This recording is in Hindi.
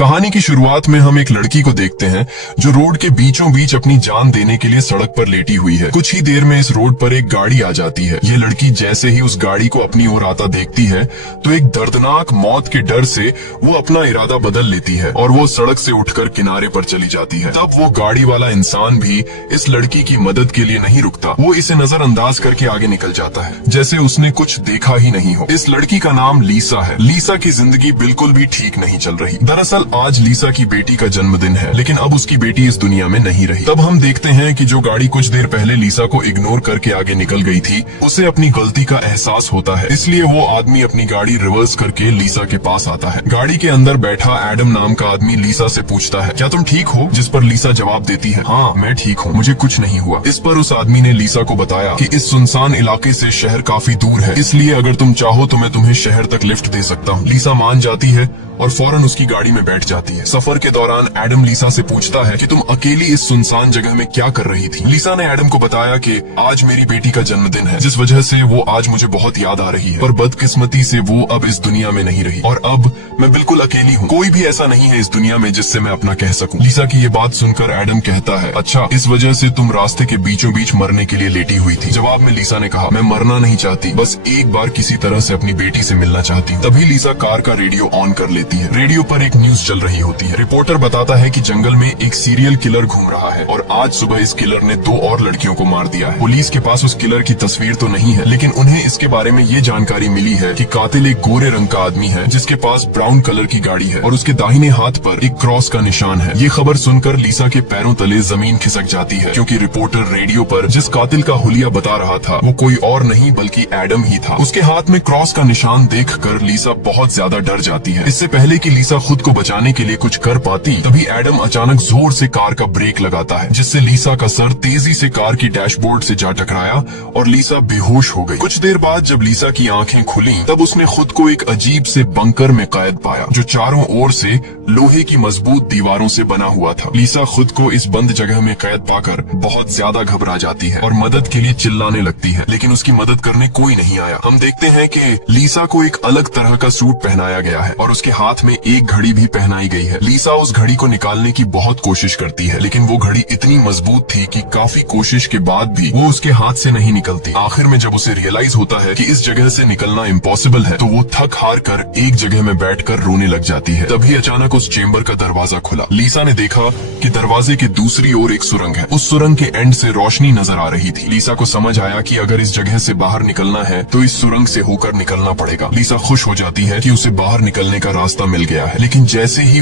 कहानी की शुरुआत में हम एक लड़की को देखते हैं जो रोड के बीचों बीच अपनी जान देने के लिए सड़क पर लेटी हुई है। कुछ ही देर में इस रोड पर एक गाड़ी आ जाती है। ये लड़की जैसे ही उस गाड़ी को अपनी ओर आता देखती है तो एक दर्दनाक मौत के डर से वो अपना इरादा बदल लेती है और वो सड़क से उठकर किनारे पर चली जाती है। तब वो गाड़ी वाला इंसान भी इस लड़की की मदद के लिए नहीं रुकता, वो इसे नजरअंदाज करके आगे निकल जाता है जैसे उसने कुछ देखा ही नहीं हो। इस लड़की का नाम लीसा है। लीसा की जिंदगी बिल्कुल भी ठीक नहीं चल रही। दरअसल आज लीसा की बेटी का जन्मदिन है, लेकिन अब उसकी बेटी इस दुनिया में नहीं रही। तब हम देखते हैं कि जो गाड़ी कुछ देर पहले लीसा को इग्नोर करके आगे निकल गई थी, उसे अपनी गलती का एहसास होता है। इसलिए वो आदमी अपनी गाड़ी रिवर्स करके लीसा के पास आता है। गाड़ी के अंदर बैठा एडम नाम का आदमी लीसा से पूछता है, क्या तुम ठीक हो? जिस पर लीसा जवाब देती है, हाँ मैं ठीक हूँ, मुझे कुछ नहीं हुआ। इस पर उस आदमी ने लीसा को बताया कि इस सुनसान इलाके से शहर काफी दूर है, इसलिए अगर तुम चाहो तो मैं तुम्हें शहर तक लिफ्ट दे सकता हूँ। लीसा मान जाती है और फौरन उसकी गाड़ी में बैठ जाती है। सफर के दौरान एडम लीसा से पूछता है कि तुम अकेली इस सुनसान जगह में क्या कर रही थी? लीसा ने एडम को बताया कि आज मेरी बेटी का जन्मदिन है, जिस वजह से वो आज मुझे बहुत याद आ रही है, पर बदकिस्मती से वो अब इस दुनिया में नहीं रही और अब मैं बिल्कुल अकेली हूँ। कोई भी ऐसा नहीं है इस दुनिया में जिससे मैं अपना कह सकूं। लीसा की ये बात सुनकर एडम कहता है, अच्छा इस वजह से तुम रास्ते के बीचों बीच मरने के लिए लेटी हुई थी? जवाब में लीसा ने कहा, मैं मरना नहीं चाहती, बस एक बार किसी तरह से अपनी बेटी से मिलना चाहती हूँ। तभी लीसा कार का रेडियो ऑन कर लेती है। रेडियो पर एक न्यूज चल रही होती है। रिपोर्टर बताता है कि जंगल में एक सीरियल किलर घूम रहा है और आज सुबह इस किलर ने 2 और लड़कियों को मार दिया है। पुलिस के पास उस किलर की तस्वीर तो नहीं है, लेकिन उन्हें इसके बारे में ये जानकारी मिली है कि कातिल एक गोरे रंग का आदमी है जिसके पास ब्राउन कलर की गाड़ी है और उसके दाहिने हाथ पर एक क्रॉस का निशान है। ये खबर सुनकर लीसा के पैरों तले जमीन खिसक जाती है, क्योंकि रिपोर्टर रेडियो पर जिस कातिल का हुलिया बता रहा था वो कोई और नहीं बल्कि एडम ही था। उसके हाथ में क्रॉस का निशान देखकर लीसा बहुत ज्यादा डर जाती है। इससे पहले कि लीसा खुद को बचाने के लिए कुछ कर पाती, तभी एडम अचानक जोर से कार का ब्रेक लगाता है, जिससे लीसा का सर तेजी से कार की डैशबोर्ड से जा टकराया और लीसा बेहोश हो गई। कुछ देर बाद जब लीसा की आंखें खुली तब उसने खुद को एक अजीब से बंकर में कैद पाया जो चारों ओर से लोहे की मजबूत दीवारों से बना हुआ था। लीसा खुद को इस बंद जगह में कैद पाकर बहुत ज्यादा घबरा जाती है और मदद के लिए चिल्लाने लगती है, लेकिन उसकी मदद करने कोई नहीं आया। हम देखते हैं कि लीसा को एक अलग तरह का सूट पहनाया गया है और उसके हाथ में एक घड़ी भी पहनाई गई है। लीसा उस घड़ी को निकालने की बहुत कोशिश करती है, लेकिन वो घड़ी इतनी मजबूत थी कि काफी कोशिश के बाद भी वो उसके हाथ से नहीं निकलती। आखिर में जब उसे रियलाइज होता है कि इस जगह से निकलना इम्पॉसिबल है, तो वो थक हार कर एक जगह में बैठकर रोने लग जाती है। तभी अचानक उस चेम्बर का दरवाजा खुला। लीसा ने देखा कि दरवाजे के दूसरी ओर एक सुरंग है। उस सुरंग के एंड से रोशनी नजर आ रही थी। लीसा को समझ आया कि अगर इस जगह से बाहर निकलना है तो इस सुरंग से होकर निकलना पड़ेगा। लीसा खुश हो जाती है कि उसे बाहर निकलने का रास्ता मिल गया है, लेकिन जैसे ही